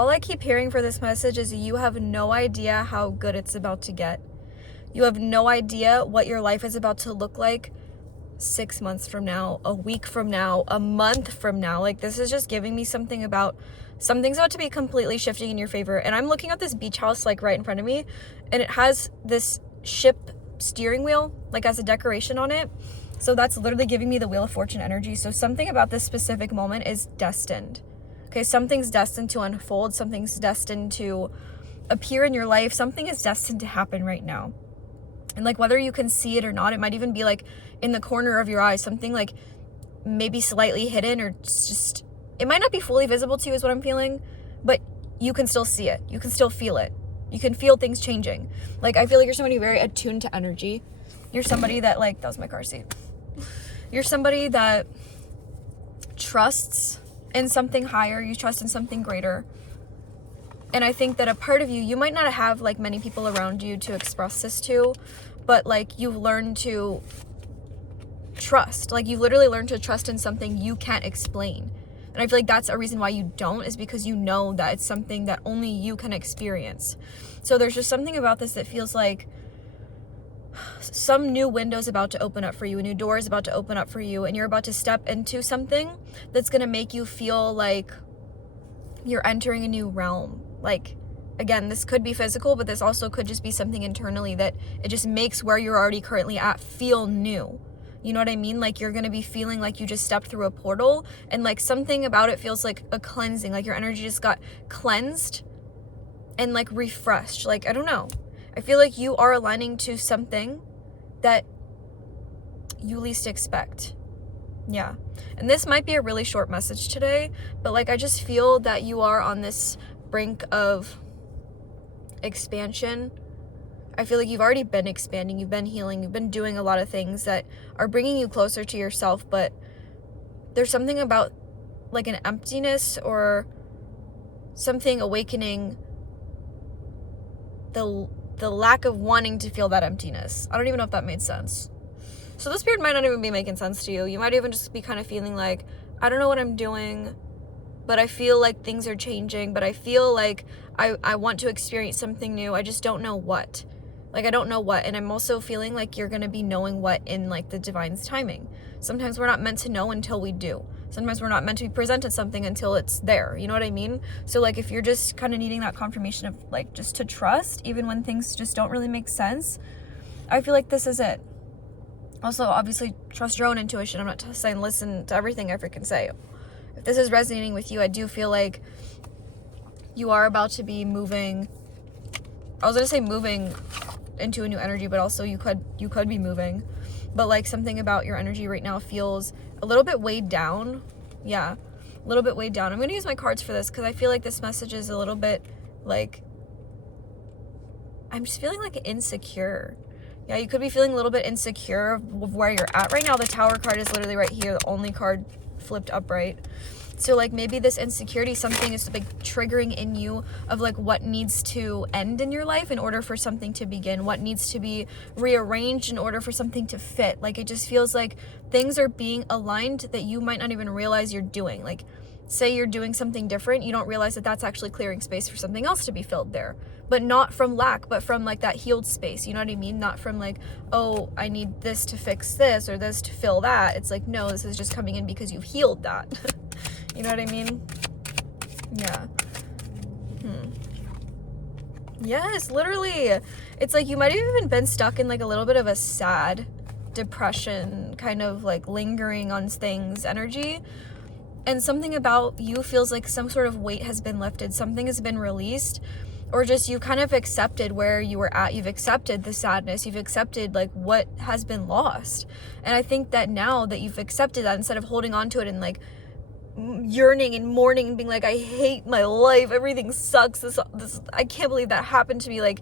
All I keep hearing for this message is you have no idea how good it's about to get. You have no idea what your life is about to look like 6 months from now, a week from now, a month from now. Like, this is just giving me something about something's about to be completely shifting in your favor. And I'm looking at this beach house like right in front of me, and it has this ship steering wheel like as a decoration on it. So that's literally giving me the Wheel of Fortune energy. So something about this specific moment is destined. Okay, something's destined to unfold, something's destined to appear in your life, something is destined to happen right now. And like, whether you can see it or not, it might even be like in the corner of your eye, something like maybe slightly hidden, or just, it might not be fully visible to you is what I'm feeling, but you can still see it. You can still feel it. You can feel things changing. Like, I feel like you're somebody very attuned to energy. You're somebody that, like, that was my car seat. You're somebody that trusts in something higher. You trust in something greater. And I think that a part of you, you might not have like many people around you to express this to, but like, you've learned to trust. Like, you've literally learned to trust in something you can't explain. And I feel like that's a reason why you don't, is because you know that it's something that only you can experience. So there's just something about this that feels like some new window's about to open up for you, a new door is about to open up for you, and you're about to step into something that's going to make you feel like you're entering a new realm. Like, again, this could be physical, but this also could just be something internally that it just makes where you're already currently at feel new. You know what I mean? Like, you're going to be feeling like you just stepped through a portal, and like something about it feels like a cleansing, like your energy just got cleansed and like refreshed. Like, I don't know. I feel like you are aligning to something that you least expect. Yeah. And this might be a really short message today, but like, I just feel that you are on this brink of expansion. I feel like you've already been expanding, you've been healing, you've been doing a lot of things that are bringing you closer to yourself, but there's something about like an emptiness or something awakening the lack of wanting to feel that emptiness. I don't even know if that made sense. So this period might not even be making sense to you. You might even just be kind of feeling like, I don't know what I'm doing, but I feel like things are changing, but I feel like I want to experience something new. I just don't know what. Like, I don't know what. And I'm also feeling like you're going to be knowing what in like the divine's timing. Sometimes we're not meant to know until we do. Sometimes we're not meant to be presented something until it's there. You know what I mean? So like, if you're just kind of needing that confirmation of like, just to trust, even when things just don't really make sense, I feel like this is it. Also, obviously, trust your own intuition. I'm not saying listen to everything I freaking say. If this is resonating with you, I do feel like you are about to be moving. I was going to say moving into a new energy, but also you could be moving. But like, something about your energy right now feels a little bit weighed down. Yeah, a little bit weighed down. I'm going to use my cards for this because I feel like this message is a little bit like, I'm just feeling like insecure. Yeah, you could be feeling a little bit insecure of where you're at right now. The Tower card is literally right here, the only card flipped upright. So like, maybe this insecurity, something is like triggering in you of like what needs to end in your life in order for something to begin, what needs to be rearranged in order for something to fit. Like, it just feels like things are being aligned that you might not even realize you're doing. Like, say you're doing something different, you don't realize that that's actually clearing space for something else to be filled there. But not from lack, but from like that healed space. You know what I mean? Not from like, oh, I need this to fix this or this to fill that. It's like, no, this is just coming in because you've healed that. You know what I mean? Yeah. Yes, literally. It's like you might have even been stuck in like a little bit of a sad depression, kind of like lingering on things energy. And something about you feels like some sort of weight has been lifted. Something has been released. Or just you kind of accepted where you were at. You've accepted the sadness. You've accepted like what has been lost. And I think that now that you've accepted that, instead of holding on to it and like yearning and mourning and being like, I hate my life, everything sucks, this I can't believe that happened to me, like,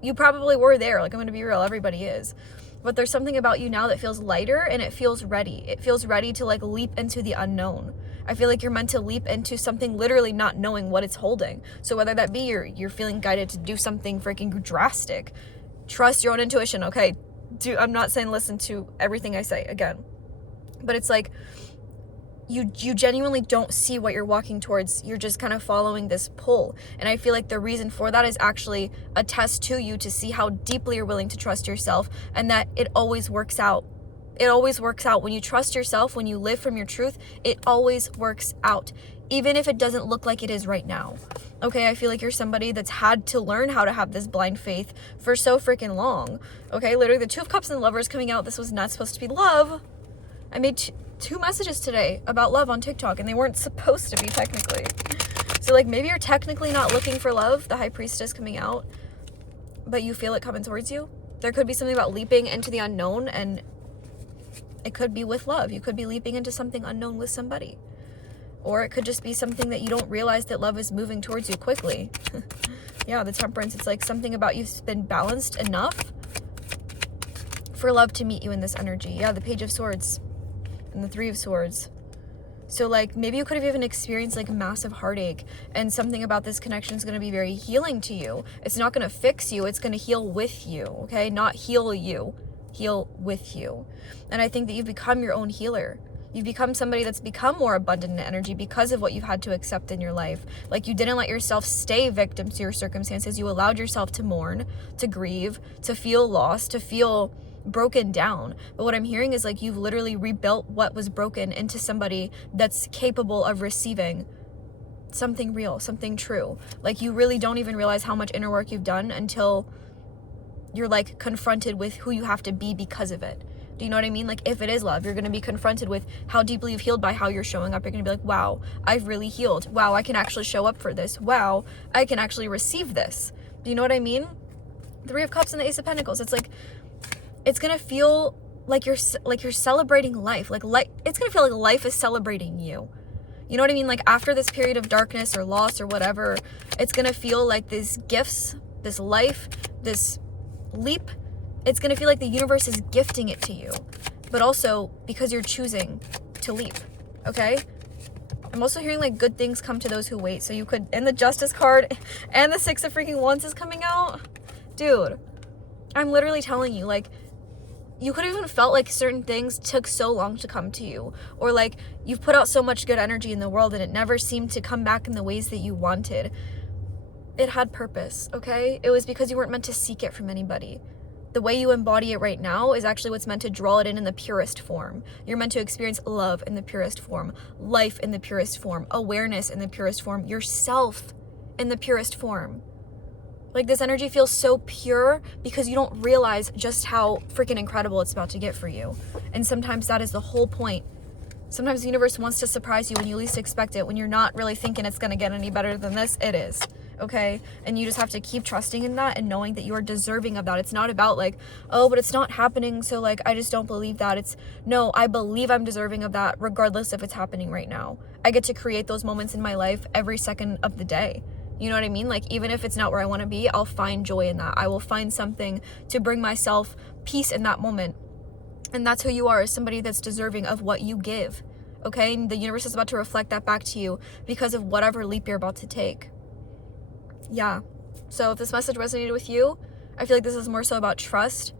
you probably were there. Like, I'm gonna be real, everybody is. But there's something about you now that feels lighter, and it feels ready. It feels ready to like leap into the unknown. I feel like you're meant to leap into something literally not knowing what it's holding. So whether that be you're feeling guided to do something freaking drastic, trust your own intuition, okay? I'm not saying listen to everything I say again. But it's like, you genuinely don't see what you're walking towards. You're just kind of following this pull. And I feel like the reason for that is actually a test to you to see how deeply you're willing to trust yourself, and that it always works out. It always works out. When you trust yourself, when you live from your truth, it always works out, even if it doesn't look like it is right now. Okay, I feel like you're somebody that's had to learn how to have this blind faith for so freaking long. Okay, literally the Two of Cups and Lovers coming out. This was not supposed to be love. I made two messages today about love on TikTok, and they weren't supposed to be technically. So like maybe you're technically not looking for love, the High Priestess coming out, but you feel it coming towards you. There could be something about leaping into the unknown, and it could be with love. You could be leaping into something unknown with somebody. Or it could just be something that you don't realize that love is moving towards you quickly. Yeah, the Temperance, it's like something about you've been balanced enough for love to meet you in this energy. Yeah, the Page of Swords and the Three of Swords. So like maybe you could have even experienced like massive heartache, and something about this connection is going to be very healing to you. It's not going to fix you. It's going to heal with you. Okay, not heal you, heal with you. And I think that you've become your own healer. You've become somebody that's become more abundant in energy because of what you've had to accept in your life. Like you didn't let yourself stay victim to your circumstances. You allowed yourself to mourn, to grieve, to feel lost, to feel broken down. But what I'm hearing is like you've literally rebuilt what was broken into somebody that's capable of receiving something real, something true. Like you really don't even realize how much inner work you've done until you're like confronted with who you have to be because of it. Do you know what I mean? Like if it is love, you're going to be confronted with how deeply you've healed by how you're showing up. You're going to be like, wow, I've really healed. Wow, I can actually show up for this. Wow, I can actually receive this. Do you know what I mean? Three of Cups and the Ace of Pentacles. It's like, it's going to feel like you're celebrating life. It's going to feel like life is celebrating you. You know what I mean? Like after this period of darkness or loss or whatever, it's going to feel like these gifts, this life, this leap, it's going to feel like the universe is gifting it to you, but also because you're choosing to leap. Okay, I'm also hearing like good things come to those who wait. So you could, and the Justice card and the Six of freaking Wands is coming out. Dude, I'm literally telling you, like you could have even felt like certain things took so long to come to you, or like you've put out so much good energy in the world and it never seemed to come back in the ways that you wanted. It had purpose. Okay, it was because you weren't meant to seek it from anybody. The way you embody it right now is actually what's meant to draw it in the purest form. You're meant to experience love in the purest form, life in the purest form, awareness in the purest form, yourself in the purest form. Like this energy feels so pure because you don't realize just how freaking incredible it's about to get for you. And sometimes that is the whole point. Sometimes the universe wants to surprise you when you least expect it. When you're not really thinking it's going to get any better than this, it is. Okay, and you just have to keep trusting in that and knowing that you are deserving of that. It's not about like, oh, but it's not happening, so like I just don't believe that. It's no, I believe I'm deserving of that regardless if it's happening right now. I get to create those moments in my life every second of the day. You know what I mean? Like even if it's not where I want to be, I'll find joy in that. I will find something to bring myself peace in that moment. And that's who you are, is somebody that's deserving of what you give. Okay, and the universe is about to reflect that back to you because of whatever leap you're about to take. Yeah, so if this message resonated with you, I feel like this is more so about trust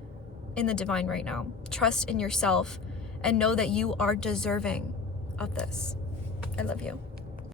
in the divine right now. Trust in yourself and know that you are deserving of this. I love you.